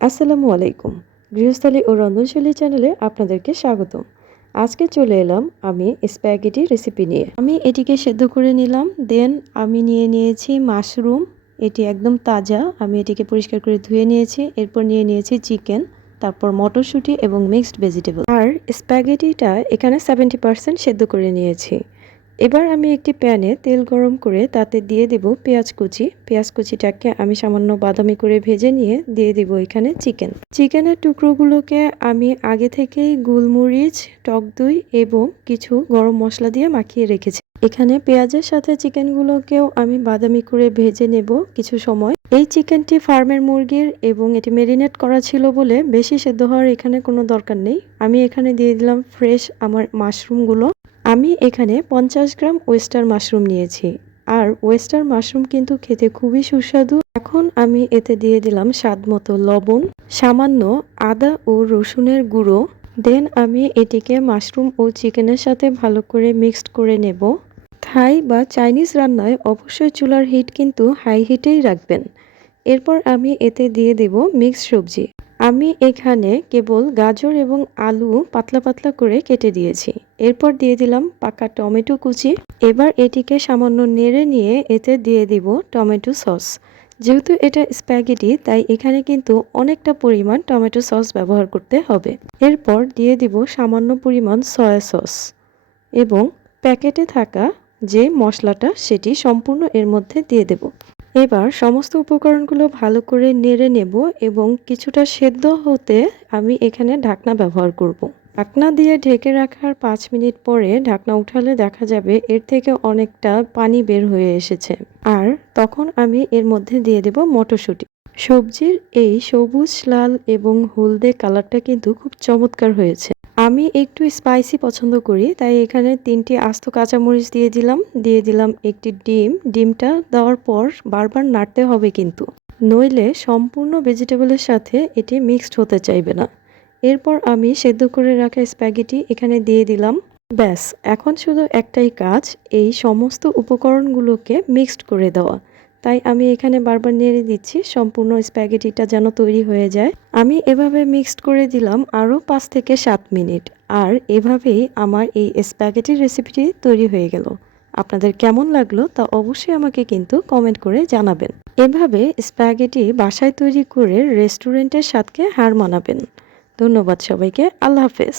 আসসালামু আলাইকুম। গৃহস্থালী ও রন্ধনশৈলী চ্যানেলে আপনাদেরকে স্বাগতম। আজকে চলে এলাম আমি স্প্যাগেটি রেসিপি নিয়ে। আমি এটিকে সেদ্ধ করে নিলাম। দেন আমি নিয়ে নিয়েছি মাশরুম। এটি একদম তাজা। আমি এটিকে পরিষ্কার করে ধুয়ে নিয়েছি। এরপর নিয়ে নিয়েছি চিকেন, তারপর মটরশুঁটি এবং মিক্সড ভেজিটেবল। আর স্প্যাগেটিটা এখানে 70% সেদ্ধ করে নিয়েছি। এবার আমি একটি প্যানে তেল গরম করে তাতে দিয়ে দেব পেঁয়াজ কুচি। পেঁয়াজ কুচিটাকে আমি সামান্য বাদামি করে ভেজে নিয়ে দিয়ে দেব এখানে চিকেনের টুকরোগুলোকে আমি আগে থেকেই গোলমরিচ, টক দই এবং কিছু গরম মশলা দিয়ে মাখিয়ে রেখেছি। এখানে পেঁয়াজের সাথে চিকেনগুলোকেও আমি বাদামি করে ভেজে নেব কিছু সময়। এই চিকেনটি ফার্মের মুরগির এবং এটি ম্যারিনেট করা ছিল বলে বেশি সেদ্ধ হওয়ার এখানে কোনো দরকার নেই। আমি এখানে দিয়ে দিলাম ফ্রেশ আমার মাশরুমগুলো। আমি এখানে 50 গ্রাম ওয়েস্টার মাশরুম নিয়েছি। আর ওয়েস্টার মাশরুম কিন্তু খেতে খুবই সুস্বাদু। এখন আমি এতে দিয়ে দিলাম স্বাদ মতো লবণ, সামান্য আদা ও রসুনের গুঁড়ো। দেন আমি এটিকে মাশরুম ও চিকেনের সাথে ভালো করে মিক্সড করে নেব। থাই বা চাইনিজ রান্নায় অবশ্যই চুলার হিট কিন্তু হাই হিটেই রাখবেন। এরপর আমি এতে দিয়ে দেব মিক্সড সবজি। আমি এখানে কেবল গাজর এবং আলু পাতলা পাতলা করে কেটে দিয়েছি। এরপর দিয়ে দিলাম পাকা টমেটো কুচি। এবার এটিকে সামান্য নেড়ে নিয়ে এতে দিয়ে দিব টমেটো সস। যেহেতু এটা স্প্যাগেটি, তাই এখানে কিন্তু অনেকটা পরিমাণ টমেটো সস ব্যবহার করতে হবে। এরপর দিয়ে দিব সামান্য পরিমাণ সয়া সস এবং প্যাকেটে থাকা যে মশলাটা সেটি সম্পূর্ণ এর মধ্যে দিয়ে দেব। এবার সমস্ত উপকরণগুলো ভালো করে নেড়ে নেব এবং কিছুটা সেদ্ধ হতে আমি এখানে ঢাকনা ব্যবহার করব। ঢাকনা দিয়ে ঢেকে রাখার 5 মিনিট পরে ঢাকনা উঠালে দেখা যাবে এর থেকে অনেকটা পানি বের হয়ে এসেছে। আর তখন আমি এর মধ্যে দিয়ে দেব মটরশুঁটি। সবজির এই সবুজ, লাল এবং হলদে কালারটা কিন্তু খুব চমৎকার হয়েছে। আমি একটু স্পাইসি পছন্দ করি, তাই এখানে 3টি আস্ত কাঁচামরিচ দিয়ে দিলাম একটি ডিম। ডিমটা দেওয়ার পর বারবার নাড়তে হবে কিন্তু, নইলে সম্পূর্ণ ভেজিটেবলের সাথে এটি মিক্সড হতে চাইবে না। এরপর আমি সেদ্ধ করে রাখা স্প্যাগেটি এখানে দিয়ে দিলাম। ব্যাস, এখন শুধু একটাই কাজ, এই সমস্ত উপকরণগুলোকে মিক্সড করে দেওয়া। তাই আমি এখানে বারবার নেড়ে দিচ্ছি সম্পূর্ণ স্প্যাগেটিটা যেন তৈরি হয়ে যায়। আমি এভাবে মিক্সড করে দিলাম আরও 5 থেকে 7 মিনিট। আর এভাবেই আমার এই স্প্যাগেটির রেসিপিটি তৈরি হয়ে গেল। আপনাদের কেমন লাগলো তা অবশ্যই আমাকে কিন্তু কমেন্ট করে জানাবেন। এভাবে স্প্যাগেটি বাসায় তৈরি করে রেস্টুরেন্টের স্বাদকে হার মানাবেন। ধন্যবাদ সবাইকে। আল্লাহ হাফেজ।